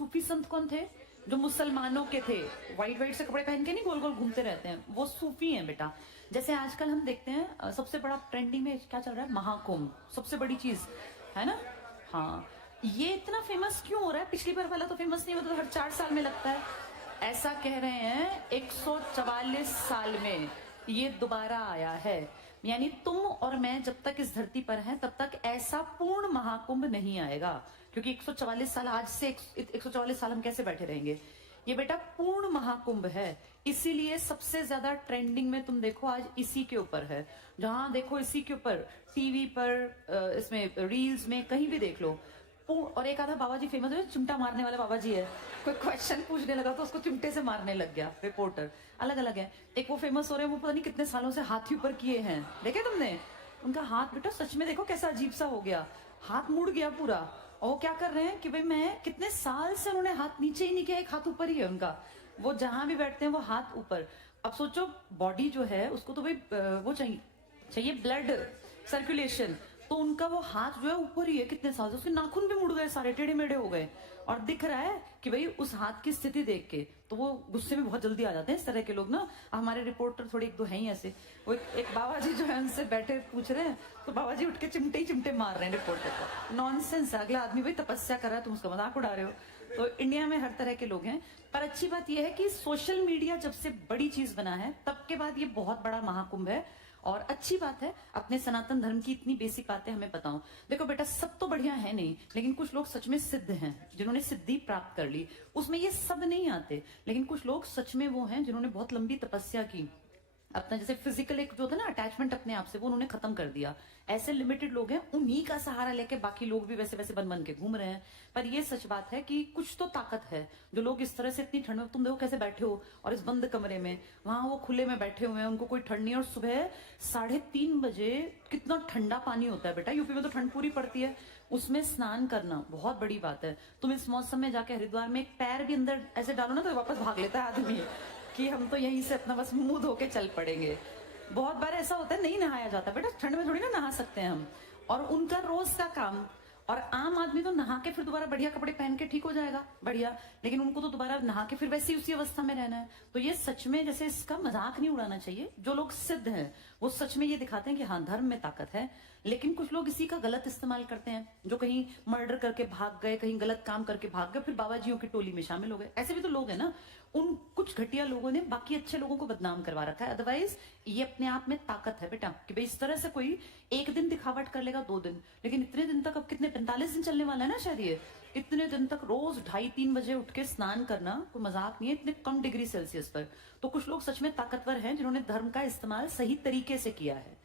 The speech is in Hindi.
सूफी संत कौन थे? जो मुसलमानों के थे, व्हाइट व्हाइट से कपड़े पहन के नहीं गोल गोल घूमते रहते हैं, वो सूफी हैं बेटा। जैसे आजकल हम देखते हैं सबसे बड़ा ट्रेंडिंग में क्या चल रहा है, महाकुंभ, सबसे बड़ी चीज है ना। हाँ, ये इतना फेमस क्यों हो रहा है? पिछली बार वाला तो फेमस नहीं होता, तो हर 4 साल में लगता है। ऐसा कह रहे हैं 144 साल में ये दोबारा आया है। यानी तुम और मैं जब तक इस धरती पर हैं तब तक ऐसा पूर्ण महाकुंभ नहीं आएगा, क्योंकि 144 साल, आज से 144 साल हम कैसे बैठे रहेंगे। ये बेटा पूर्ण महाकुंभ है, इसीलिए सबसे ज्यादा ट्रेंडिंग में तुम देखो आज इसी के ऊपर है। जहां देखो इसी के ऊपर, टीवी पर, इसमें रील्स में, कहीं भी देख लो। और एक आधा बाबा जी फेमस है, चिमटा मारने वाला बाबा जी है। कोई क्वेश्चन पूछने लगा तो उसको चिमटे से मारने लग गया रिपोर्टर। अलग अलग है। एक वो फेमस हो रहे हैं, वो पता नहीं कितने सालों से हाथी ऊपर किए हैं, देखे तुमने? उनका हाथ बेटा सच में देखो कैसा अजीब सा हो गया, हाथ मुड़ गया पूरा। और वो क्या कर रहे हैं कि भाई मैं कितने साल से उन्होंने हाथ नीचे ही नहीं किया, एक हाथ ऊपर ही है उनका। वो जहां भी बैठते हैं वो हाथ ऊपर। अब सोचो बॉडी जो है उसको तो भाई वो चाहिए ब्लड सर्कुलेशन, तो उनका वो हाथ जो है ऊपर ही है कितने साल से। उसके नाखून भी मुड़ गए, सारे टेढ़े मेढ़े हो गए। और दिख रहा है कि भाई उस हाथ की स्थिति देख के तो वो गुस्से में बहुत जल्दी आ जाते हैं इस तरह के लोग ना। हमारे रिपोर्टर थोड़े एक दो हैं ही ऐसे। वो एक बाबा जी जो है उनसे बैठे पूछ रहे हैं, तो बाबा जी उठ के चिमटे ही चिमटे मार रहे हैं रिपोर्टर को। नॉनसेंस, अगला आदमी भाई तपस्या कर रहा है, तुम उसका मजाक उड़ा रहे हो। तो इंडिया में हर तरह के लोग हैं। पर अच्छी बात यह है कि सोशल मीडिया जब से बड़ी चीज बना है तब के बाद ये बहुत बड़ा महाकुंभ है। और अच्छी बात है, अपने सनातन धर्म की इतनी बेसिक बातें हमें बताओ। देखो बेटा, सब तो बढ़िया है नहीं, लेकिन कुछ लोग सच में सिद्ध हैं, जिन्होंने सिद्धि प्राप्त कर ली। उसमें ये सब नहीं आते, लेकिन कुछ लोग सच में वो हैं जिन्होंने बहुत लंबी तपस्या की। अपना जैसे फिजिकल एक जो था ना अटैचमेंट अपने आप से, वो उन्होंने खत्म कर दिया। ऐसे लिमिटेड लोग हैं, उन्हीं का सहारा लेके बाकी लोग भी वैसे वैसे बन बन के घूम रहे हैं। पर ये सच बात है कि कुछ तो ताकत है। जो लोग इस तरह से इतनी ठंड में, तुम देखो कैसे बैठे हो, और इस बंद कमरे में, वहां वो खुले में बैठे हुए हैं, उनको कोई ठंड नहीं। और सुबह 3:30 बजे कितना ठंडा पानी होता है बेटा, यूपी में तो ठंड पूरी पड़ती है, उसमें स्नान करना बहुत बड़ी बात है। तुम इस मौसम में जाके हरिद्वार में एक पैर भी अंदर ऐसे डालो ना तो वापस भाग लेता है आदमी कि हम तो यहीं से अपना बस मुंह धो के चल पड़ेंगे। बहुत बार ऐसा होता है नहीं नहाया जाता बेटा, ठंड में थोड़ी ना नहा सकते हैं हम। और उनका रोज का काम। और आम आदमी तो नहा के फिर दोबारा बढ़िया कपड़े पहन के ठीक हो जाएगा, बढ़िया। लेकिन उनको तो दोबारा नहा के फिर वैसे ही उसी अवस्था में रहना है। तो ये सच में जैसे इसका मजाक नहीं उड़ाना चाहिए। जो लोग सिद्ध हैं वो सच में ये दिखाते हैं कि हाँ धर्म में ताकत है। लेकिन कुछ लोग इसी का गलत इस्तेमाल करते हैं, जो कहीं मर्डर करके भाग गए, कहीं गलत काम करके भाग गए, फिर बाबा जियों की टोली में शामिल हो गए। ऐसे भी तो लोग हैं ना। उन कुछ घटिया लोगों ने बाकी अच्छे लोगों को बदनाम करवा रखा है। अदरवाइज ये अपने आप में ताकत है बेटा, कि भाई इस तरह से कोई एक दिन दिखावट कर लेगा, 2 दिन, लेकिन इतने दिन तक, अब कितने 45 दिन चलने वाला है ना शायद ये, इतने दिन तक रोज 2:30-3 बजे उठ के स्नान करना कोई मजाक नहीं है, इतने कम डिग्री सेल्सियस पर। तो कुछ लोग सच में ताकतवर हैं जिन्होंने धर्म का इस्तेमाल सही तरीके से किया है।